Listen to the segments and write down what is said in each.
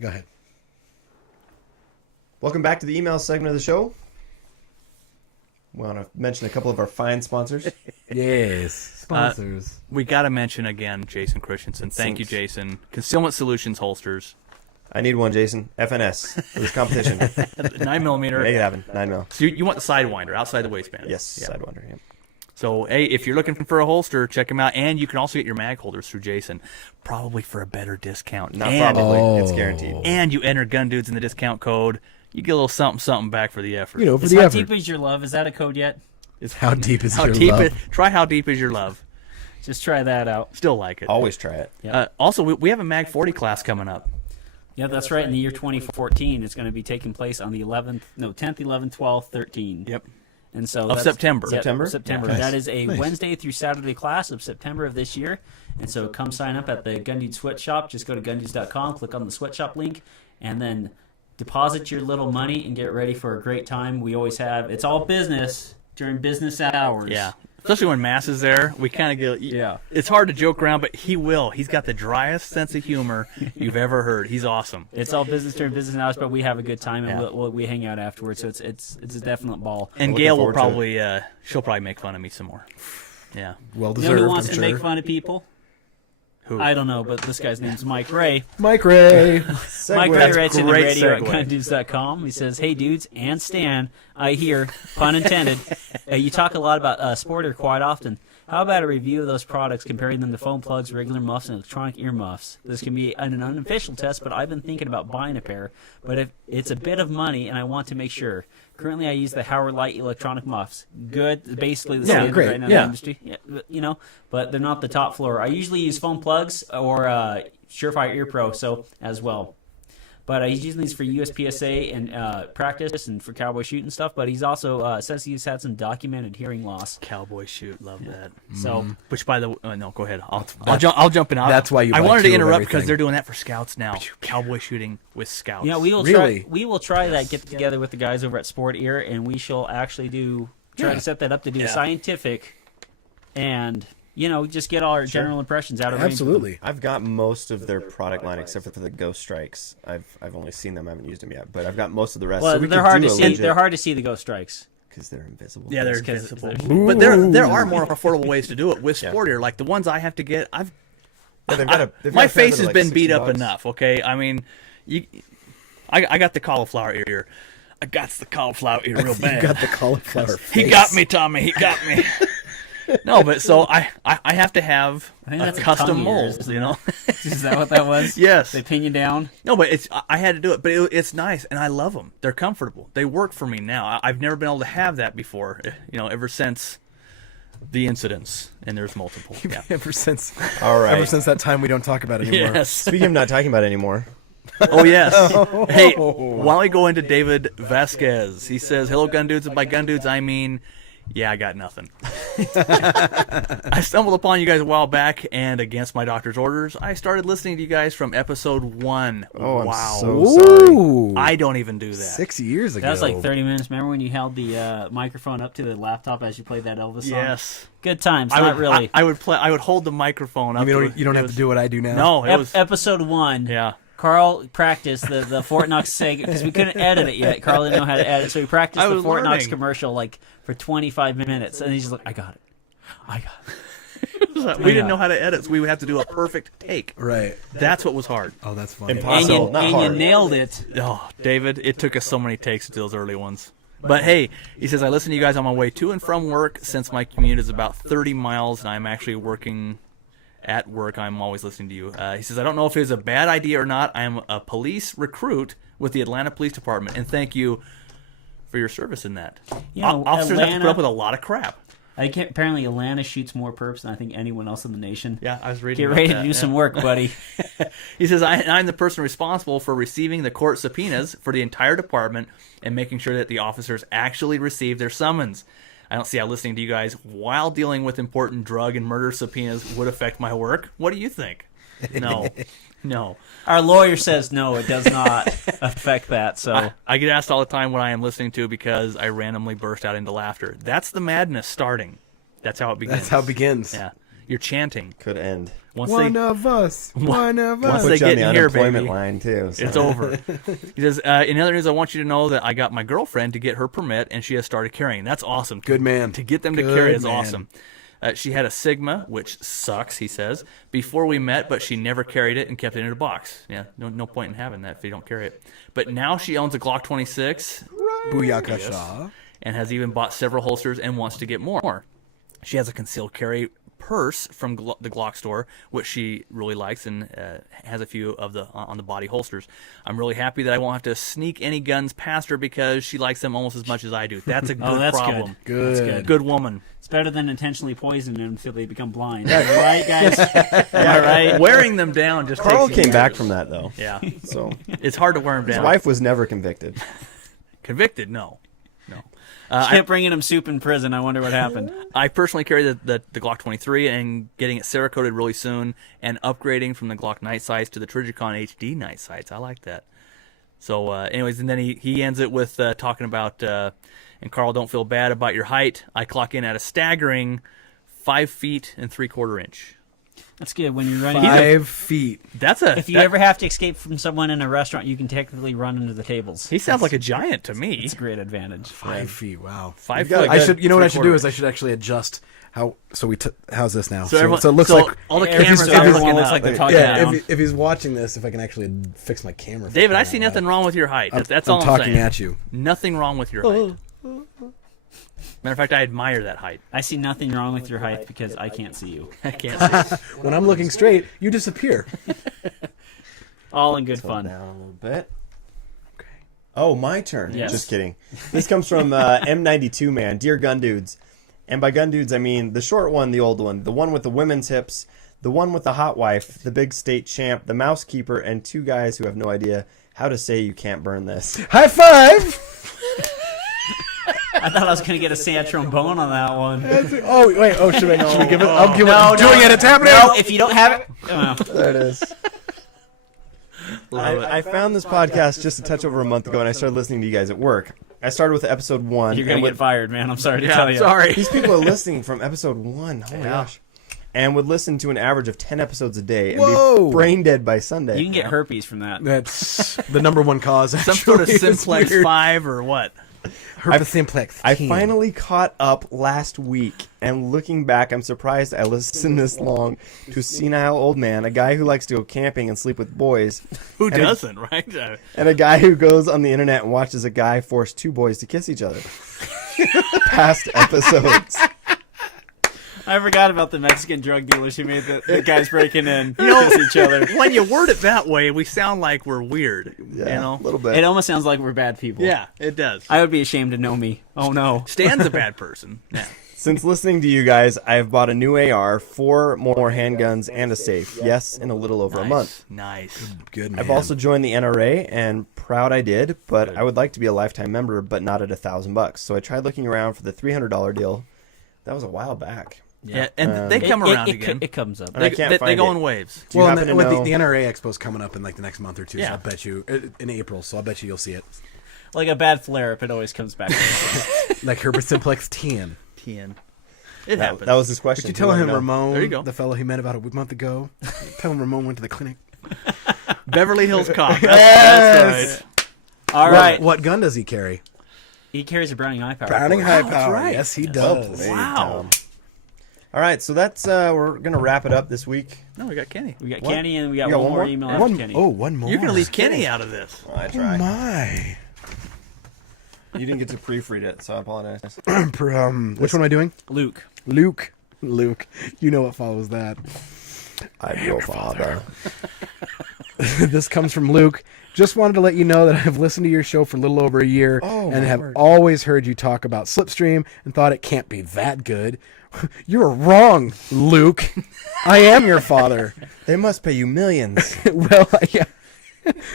Go ahead. Welcome back to the email segment of the show. We want to mention a couple of our fine sponsors. Yes, sponsors. We got to mention again Jason Christensen. Thank you, Jason. Concealment Solutions holsters. I need one, Jason. FNS for this competition. 9mm. Make it happen. 9mm. So you want the Sidewinder outside the waistband? Yes, Yeah. Sidewinder. Yep. So, hey, if you're looking for a holster, check them out. And you can also get your mag holders through Jason, probably for a better discount. Not probably. It's guaranteed. And you enter GunDudes in the discount code. You get a little something back for the effort. You know, for Is the How effort. Deep Is Your Love? Is that a code yet? It's How deep is how your deep love? try How Deep Is Your Love. Just try that out. Still like it. Always try it. Yeah. Also, we have a Mag 40 class coming up. Yeah, that's right. In the year 2014, it's going to be taking place on the 10th, 11th, 12th, 13th. Yep. And so Of that's- September. Yeah, September? September. Nice. That is a Nice. Wednesday through Saturday class of September of this year. And so come sign up at the GunDudes sweatshop. Just go to gundudes.com, click on the sweatshop link, and then deposit your little money and get ready for a great time. We always have, it's all business during business hours. Yeah. Especially when Mass is there, we kind of get. Yeah. It's hard to joke around, but he will. He's got the driest sense of humor you've ever heard. He's awesome. It's all business during business hours, but we have a good time and Yeah. we hang out afterwards. So it's a definite ball. And Looking Gail will forward to probably, she'll probably make fun of me some more. Yeah. Well You know deserved, who wants I'm to sure. make fun of people? Who? I don't know, but this guy's name's Mike Ray. Mike Ray. Mike Ray That's writes in the great radio at segue. GunDudes.com. He says, "Hey dudes and Stan, I hear, pun intended, you talk a lot about Sporter quite often. How about a review of those products, comparing them to foam plugs, regular muffs, and electronic ear muffs? This can be an unofficial test, but I've been thinking about buying a pair. But if it's a bit of money, and I want to make sure. Currently, I use the Howard Light electronic muffs. Good, basically the standard great, right now in yeah. the industry. Yeah, but they're not the top floor. I usually use foam plugs or Surefire Ear Pro, so as well. But he's using these for USPSA and practice and for cowboy shoot and stuff. But he's also says he's had some documented hearing loss. Cowboy shoot. Love that. So Which, by the way, no, go ahead. I'll jump in. That's why you I buy wanted to two of interrupt because everything. they're doing that for scouts now. Cowboy shooting with scouts. you know we will Really? try that. Get together with the guys over at Sport Ear, and we shall actually try to set that up to do Yeah. scientific, and just get all our general impressions out of range. Absolutely. I've got most of their product line except for the Ghost Strikes. I've only seen them. I haven't used them yet, but I've got most of the rest. Well, so we they're could hard do to a see. legit- They're hard to see the Ghost Strikes. because they're invisible. Yeah, they're Because invisible. But there are more affordable ways to do it with Sport Ear. Like the ones I have to get, Yeah, they've got they've my got a pair face that are has like been beat up $60. enough. Okay, I mean, I got the cauliflower ear. I got the cauliflower ear real You bad. got the cauliflower face. He got me, Tommy. He got me. No, but so I have to have I think a that's a custom tongue mold, ears, you know. Is that what that was? Yes. They pin you down. No, but I had to do it, but it's nice, and I love them. They're comfortable. They work for me now. I've never been able to have that before, ever since the incidents, and there's multiple. Yeah. Ever since All right. ever since that time we don't talk about it anymore. Yes. Speaking of not talking about it anymore, Oh, yes. Hey, why don't we go into David Vasquez? He says, "Hello, GunDudes," and by GunDudes, I mean, yeah, I got nothing. I stumbled upon you guys a while back, and against my doctor's orders, I started listening to you guys from episode 1. oh, I'm wow. so sorry. Ooh. I don't even do that. 6 years ago. That was like 30 minutes. Remember when you held the microphone up to the laptop as you played that Elvis song? Yes. Good times. I Not would, really. I would play. I would hold the microphone up. You don't, to- you don't it have was- to do what I do now. No, it was. Episode 1. Yeah. Carl practiced the Fort Knox segment because we couldn't edit it yet. Carl didn't know how to edit, so he practiced I the was Fort Knox learning. commercial like for 25 minutes, and he's just like, "I got it, I got it." We didn't know how to edit, so we would have to do a perfect take. Right. That's what was hard. Oh, that's funny. Impossible. And, not you hard. nailed it. Oh, David, it took us so many takes to do those early ones. But hey, he says, I listen to you guys on my way to and from work since my commute is about 30 miles and I'm actually working at work. I'm always listening to you. He says, I don't know if it was a bad idea or not. I'm a police recruit with the Atlanta Police Department, and thank you for your service in that. You know, Officers have to put Atlanta- up with a lot of crap. Apparently, Atlanta shoots more perps than I think anyone else in the nation. Yeah, I was reading Get about ready that, to do yeah. some work, buddy. He says, I'm the person responsible for receiving the court subpoenas for the entire department and making sure that the officers actually receive their summons. I don't see how listening to you guys while dealing with important drug and murder subpoenas would affect my work. What do you think? No. No. Our lawyer says no, it does not affect that. So I get asked all the time what I am listening to because I randomly burst out into laughter. That's the madness starting. That's how it begins. That's how it begins. Yeah. You're chanting. Could end. Once One of us. Once Once Put they you on get the in here, unemployment baby, line too. So. it's over. He says, in other news, I want you to know that I got my girlfriend to get her permit, and she has started carrying. That's awesome. Good man. To get them to Good carry is man. awesome. She had a Sigma, which sucks, he says, before we met, but she never carried it and kept it in a box. Yeah, no point in having that if you don't carry it. But now she owns a Glock 26 Booyakasha. and has even bought several holsters and wants to get more. She has a concealed carry purse from the Glock store, which she really likes, and has a few of the on the body holsters. I'm really happy that I won't have to sneak any guns past her because she likes them almost as much as I do. That's a good that's problem. Good. That's good. Good woman. It's better than intentionally poisoning them until they become blind. Am I right, guys? Am I right? Wearing them down just Carl takes came back from that though. Yeah, So it's hard to wear them his down. wife was never convicted. Convicted? No. She kept bringing him soup in prison. I wonder what happened. I personally carry the Glock 23 and getting it Cerakoted really soon and upgrading from the Glock night sights to the Trijicon HD night sights. I like that. So anyways, and then he ends it with talking about, and Carl, don't feel bad about your height. I clock in at a staggering 5 feet and 3/4 inch. That's good. When you're running, 5 feet. That's a. if you ever have to escape from someone in a restaurant, you can technically run into the tables. He sounds like a giant to me. It's a great advantage. 5 feet. Wow. 5 got foot. a I good should. You know what I should do 3/4. is I should actually adjust how. So how's this now? So, everyone, so it looks so like. all the Every- cameras so are everyone looking looks up. like they're talking Yeah, down. if he's watching this, if I can actually fix my camera. David, I see nothing wrong with your height. That's I'm all I'm talking saying. at you. Nothing wrong with your height. Matter of fact, I admire that height. I see nothing wrong with your height because I can't see you. I can't see it. When I'm looking straight, you disappear. All in good Slow fun. down a little bit. Oh, my turn. Yes. Just kidding. This comes from M92 Man. Dear GunDudes. And by GunDudes, I mean the short one, the old one, the one with the women's hips, the one with the hot wife, the big state champ, the mouse keeper, and 2 guys who have no idea how to say you can't burn this. High five! I thought I was going to get a sad trombone on that one. Oh wait! Oh, should we give it? I'm giving No, it. Doing it. It's happening. No, if you don't have it, There it is. I found this podcast just a touch over a month ago, and I started listening to you guys at work. I started with episode 1. you're going to get fired, man. I'm sorry to Yeah, tell you. sorry. These people are listening from episode 1. Oh my gosh. And would listen to an average of 10 episodes a day and Whoa. be brain dead by Sunday. You can get herpes from that. That's the number one cause. Some sort of actually. It's simplex weird. 5 or what? Herpes simplex. I finally caught up last week, and looking back, I'm surprised I listened this long to a senile old man, a guy who likes to go camping and sleep with boys, Who And doesn't, right? and a guy who goes on the internet and watches a guy force 2 boys to kiss each other. Past episodes. I forgot about the Mexican drug dealers who made the guys breaking in kiss each other. When you word it that way, we sound like we're weird. Yeah, you know? a little bit. It almost sounds like we're bad people. Yeah, it does. I would be ashamed to know me. Oh, no. Stan's a bad person. Yeah. Since listening to you guys, I've bought a new AR, 4 more handguns, and a safe. Yes, in a little over a month. Nice. Good man. I've also joined the NRA, and proud I did, but I would like to be a lifetime member, but not at $1,000. So I tried looking around for the $300 deal. That was a while back. Yeah, and they come around again. It comes up. I can't They find go it. in waves. Do you well, happen to with know? the NRA Expo's coming up in like the next month or two. Yeah. So I bet you in April. So I bet you'll see it. Like a bad flare-up, it always comes back. Like herpes simplex 10. 10. It happens. That was his question. Did you He tell wanted him to know. Ramon, There you go. the fellow he met about a month ago? Tell him Ramon went to the clinic. Beverly Hills Cop. That's right. All right. What gun does he carry? He carries a Browning high power. Browning of course. high power. right. Yes, he Well does. played, Wow. Tom. All right, so that's we're gonna wrap it up this week. No, we got Kenny. We got What? Kenny, and we got You got one one more more? email after One, Kenny. one more. You're going to leave Kenny out of this. I Oh tried. my. You didn't get to proofread it, so I apologize. Which one am I doing? Luke. Luke. You know what follows that. I'm your father. This comes from Luke. Just wanted to let you know that I've listened to your show for a little over a year Oh, and my have word. always heard you talk about Slipstream and thought it can't be that good. You're wrong, Luke. I am your father. They must pay you millions Well, yeah.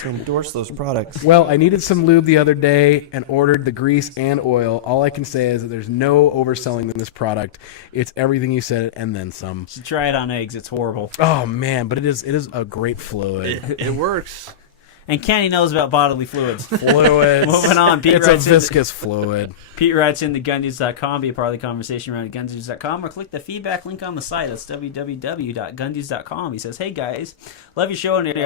to endorse those products. Well, I needed some lube the other day and ordered the grease and oil. All I can say is that there's no overselling in this product. It's everything you said and then some. So try it on eggs. It's horrible. Oh man, but it is a great fluid. It works. And Kenny knows about bodily fluids. Fluids. Moving on, Pete It's a writes in- viscous fluid. Pete writes into GunDudes.com, be a part of the conversation around at GunDudes.com, or click the feedback link on the site. That's www.GunDudes.com. He says, "Hey guys, love your show and love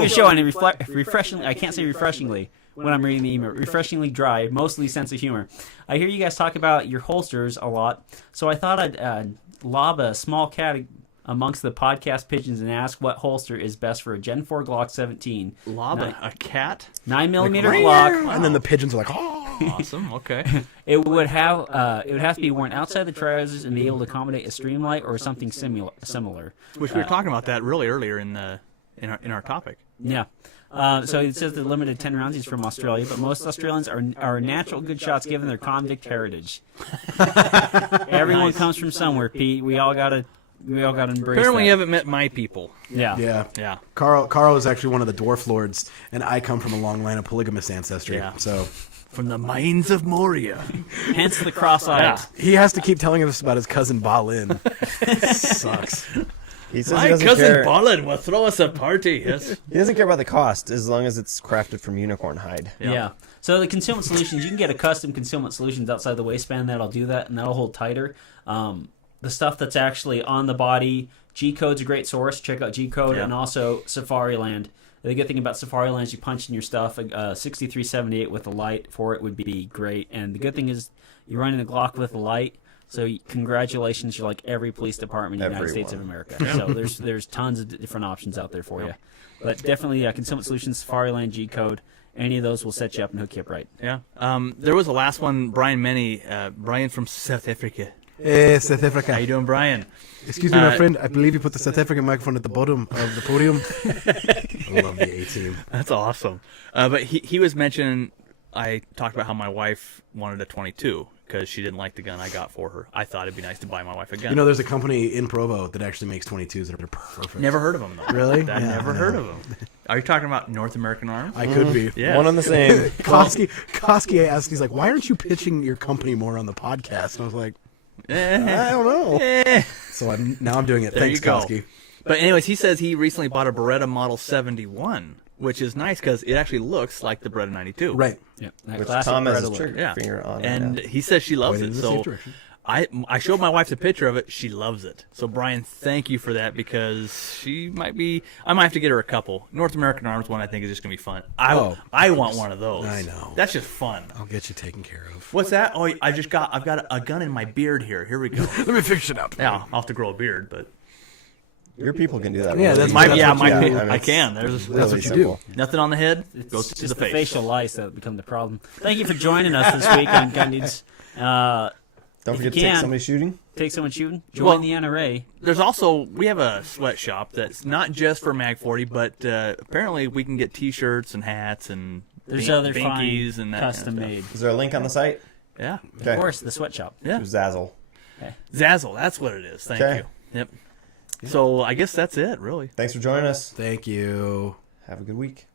your show and refreshingly. I can't say refreshingly when I'm reading the email. Refreshingly dry, mostly sense of humor. I hear you guys talk about your holsters a lot, so I thought I'd lob a small cat amongst the podcast pigeons and ask what holster is best for a Gen 4 Glock 17. Lob a cat? 9mm Glock. And then the pigeons are like, oh. Awesome. Okay. It would have to be worn outside the trousers and be able to accommodate a streamlight or something similar. Which we were talking about that really earlier in our topic. Yeah. So it says the limited 10 rounds. He's from Australia, but most Australians are natural good shots given their convict heritage. Everyone comes from somewhere, Pete. We all gotta embrace Apparently, that. you haven't met my people. Yeah. Yeah. Carl is actually one of the dwarf lords, and I come from a long line of polygamous ancestry. Yeah. So From the mines of Moria. Hence the cross-eyed. he has to keep telling us about his cousin Balin. Sucks. He says he My doesn't cousin care. Balin will throw us a party. Yes. He doesn't care about the cost as long as it's crafted from unicorn hide. Yeah. So the concealment solutions, you can get a custom concealment solutions outside the waistband that'll do that, and that'll hold tighter. The stuff that's actually on the body, G-Code's a great source. Check out G-Code, and also Safariland. The good thing about Safariland is you punch in your stuff. 6378 with a light for it would be great. And the good thing is you're running a Glock with a light. So congratulations, you're like every police department in the United States of America. So there's tons of different options out there for you. But definitely Concealment Solutions, Safariland, G-Code. Any of those will set you up and hook you up right. Yeah. There was a last one, Brian Menny, Brian from South Africa. Hey, South Africa. How you doing, Brian? Excuse me, my friend. I believe you put the South African microphone at the bottom of the podium. I love the A-team. That's awesome. But he was mentioning, I talked about how my wife wanted a 22 because she didn't like the gun I got for her. I thought it'd be nice to buy my wife a gun. You know, there's a company in Provo that actually makes 22s that are perfect. Never heard of them, though. Really? I Yeah, never I heard know. of them. Are you talking about North American Arms? I could be. Yeah. One and the same. Koski asked, he's like, why aren't you pitching your company more on the podcast? And I was like, I don't know. So now I'm doing it. There Thanks, you go. Koski. But anyways, he says he recently bought a Beretta Model 71, which is nice because it actually looks like the Beretta 92. Right. Yeah. That Which classic Tom has Beretta his look. trigger Yeah. finger on. And right now. he says she loves Pointing it. in the same So direction. I showed my wife the picture of it. She loves it. So Brian, thank you for that because I might have to get her a couple. North American Arms one I think is just gonna be fun. I want one of those. I know. That's just fun. I'll get you taken care of. What's that? Oh, I've got a gun in my beard here. Here we go. Let me fix it up. Yeah, I'll have to grow a beard, but Your people can do that. Yeah, really that's easy. my- yeah, what my you do. I can. There's That's what you simple. do. nothing on the head. It's Goes to just the face. facial lice that become the problem. Thank you for joining us this week on GunDudes. Don't If forget to you take can. somebody shooting. Take someone shooting. Join Well, the NRA. There's also we have a sweatshop that's not just for Mag 40, but apparently we can get T-shirts and hats and There's other binkies fine and that custom kind of made. Is there a link on the site? stuff. Yeah, Okay. Of course, the sweatshop. yeah. To Zazzle. Zazzle, that's what it is. Thank Okay. you. Yep. So I guess that's it, really. Thanks for joining us. Thank you. Have a good week.